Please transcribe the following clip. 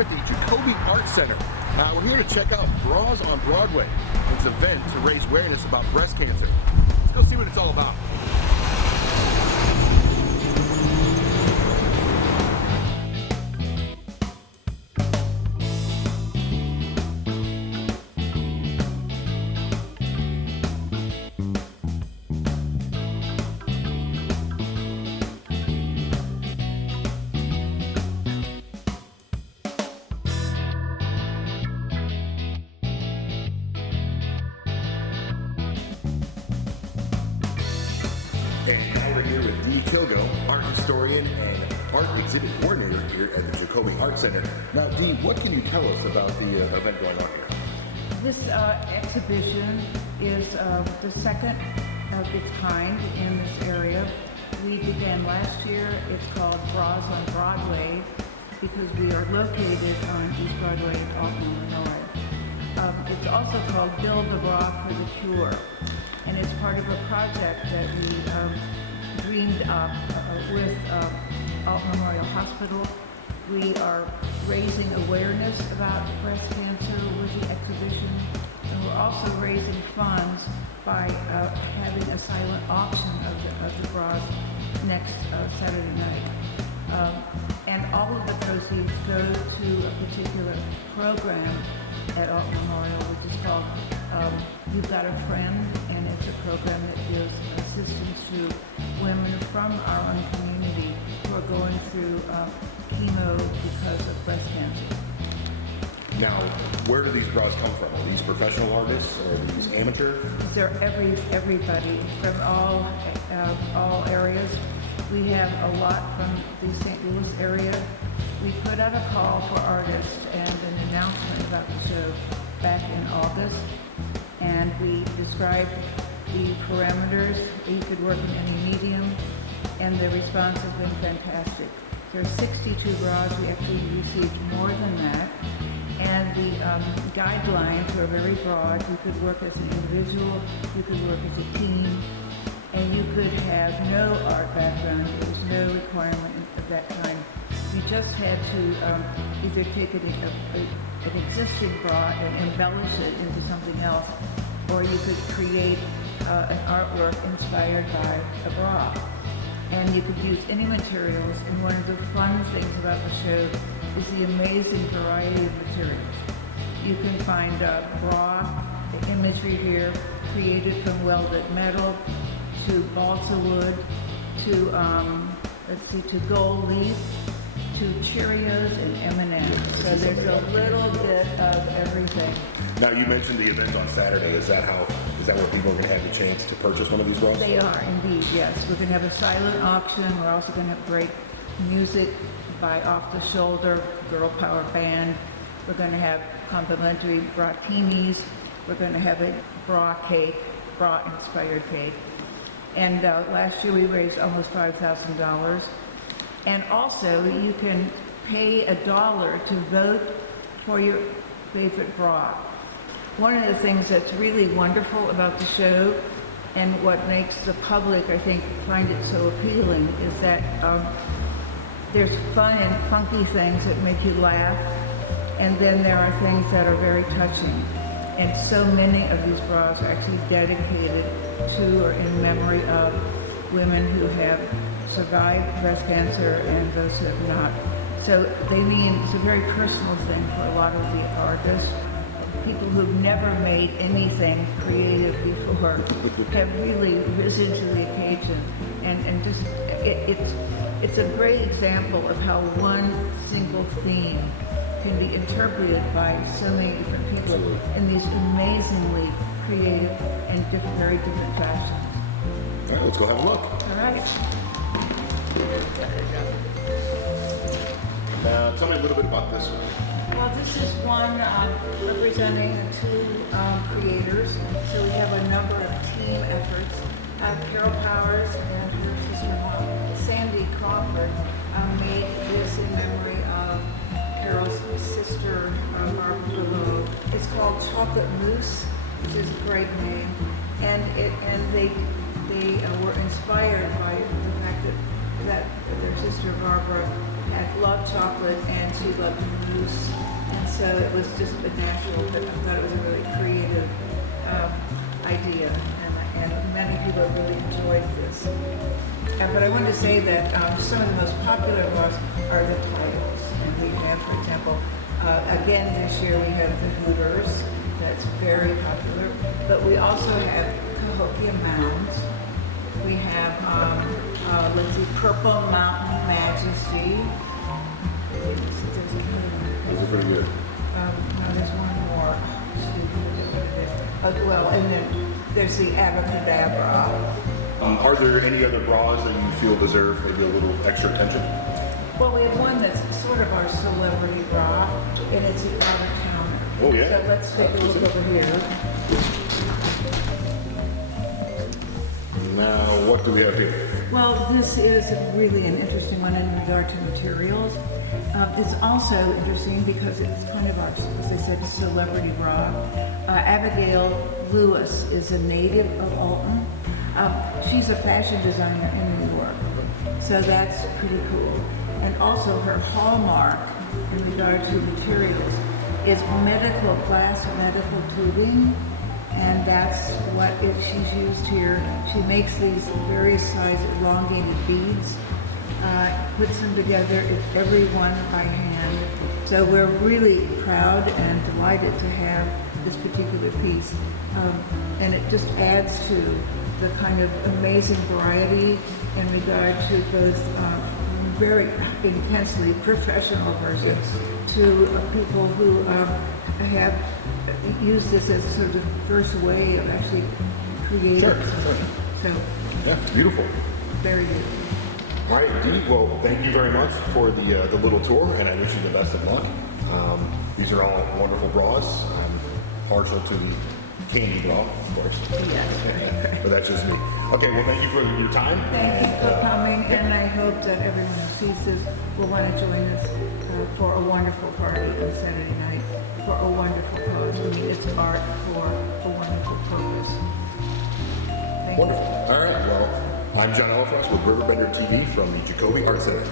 at the Jacoby Arts Center. We're here to check out Bras on Broadway. It's an event to raise awareness about breast cancer. Let's go see what it's all about. And we're here with Dee Kilgo, art historian and art exhibit coordinator here at the Jacoby Arts Center. Now, Dee, what can you tell us about the event going on here? This exhibition is the second of its kind in this area. We began last year. It's called Bras on Broadway because we are located on East Broadway in Alton, Illinois. It's also called Build the Bra for the Cure. And it's part of a project that we dreamed up with Alton Memorial Hospital. We are raising awareness about breast cancer with the exhibition, and we're also raising funds by having a silent auction of the bras next Saturday night. And all of the proceeds go to a particular program at Alton Memorial, which is called You've Got a Friend, and it's a program that gives assistance to women from our own community who are going through chemo because of breast cancer. Now, where do these bras come from? Are these professional artists or are these amateur? They're everybody from all areas. We have a lot from the St. Louis area. We put out a call for artists and an announcement about the show back in August, and we described the parameters. You could work in any medium, and the response has been fantastic. There are 62 bras. We actually received more than that, and the guidelines are very broad. You could work as an individual, you could work as a team, and you could have no art background. There was no requirement of that kind. You just had to either take an existing bra and embellish it into something else, or you could create an artwork inspired by a bra. And you could use any materials, and one of the fun things about the show is the amazing variety of materials. You can find bra imagery here created from welded metal to balsa wood to to gold leaf to Cheerios and M&M's. So there's a little bit of everything. Now, you mentioned the event on Saturday. Is that where people are going to have the chance to purchase one of these bras? They are indeed, yes. We're going to have a silent auction. We're also going to have great music by Off the Shoulder Girl Power Band. We're going to have complimentary bratinis. We're going to have a bra cake, bra-inspired cake. And last year we raised almost $5,000. And also, you can pay $1 to vote for your favorite bra. One of the things that's really wonderful about the show, and what makes the public, I think, find it so appealing, is that there's fun and funky things that make you laugh, and then there are things that are very touching. And so many of these bras are actually dedicated to or in memory of women who have survived breast cancer and those who have not. So it's a very personal thing for a lot of the artists. People who've never made anything creative before have really risen to the occasion. And just, it's a great example of how one single theme can be interpreted by so many different people in these amazingly creative and very different fashions. All right, let's go have a look. All right. Now, tell me a little bit about this one. Well, this is one representing two creators. So we have a number of team efforts. Carol Powers and her sister-in-law, Sandy Crawford, made this in memory of Carol's sister, Barbara Below. It's called Chocolate Mousse, which is a great name. And they were inspired by the fact that their sister Barbara loved chocolate and she loved mousse. And so it was just a natural, I thought it was a really creative idea. And many people really enjoyed this. But I wanted to say that some of the most popular bras are the titles. And we have, for example, again this year we have the Hooters. That's very popular. But we also have Cahokia Mounds. We have, let's see, Purple Mountain Majesty. There's another one. Those are pretty good. No, there's one more. Well, and then there's the Abracadabra. Are there any other bras that you feel deserve maybe a little extra attention? Well, we have one that's sort of our celebrity bra, and it's the out of counter. Oh, yeah. So let's take a look over here. Now, what do we have here? Well, this is really an interesting one in regard to materials. It's also interesting because it's kind of our, as I said, celebrity bra. Abigail Lewis is a native of Alton. She's a fashion designer in New York, so that's pretty cool. And also her hallmark in regard to materials is glass medical tubing, and that's what she's used here. She makes these various size elongated beads, puts them together, every one by hand. So we're really proud and delighted to have this particular piece. And it just adds to the kind of amazing variety in regard to both very intensely professional versions to people who have used this as sort of first way of actually creating something. So, Yeah, it's beautiful. very good. All right, Dee, well, thank you very much for the little tour, and I wish you the best of luck. These are all wonderful bras. I'm partial to the candy bra, of course. Yes. But that's just me. Okay, well, thank you for your time. Thank you for coming, and I hope that everyone who sees this will want to join us for a wonderful party on Saturday night for a wonderful cause. I mean, it's art for a wonderful purpose. Thank you. Wonderful. All right, well, I'm John Elfrost with RiverBender TV from the Jacoby Arts Center.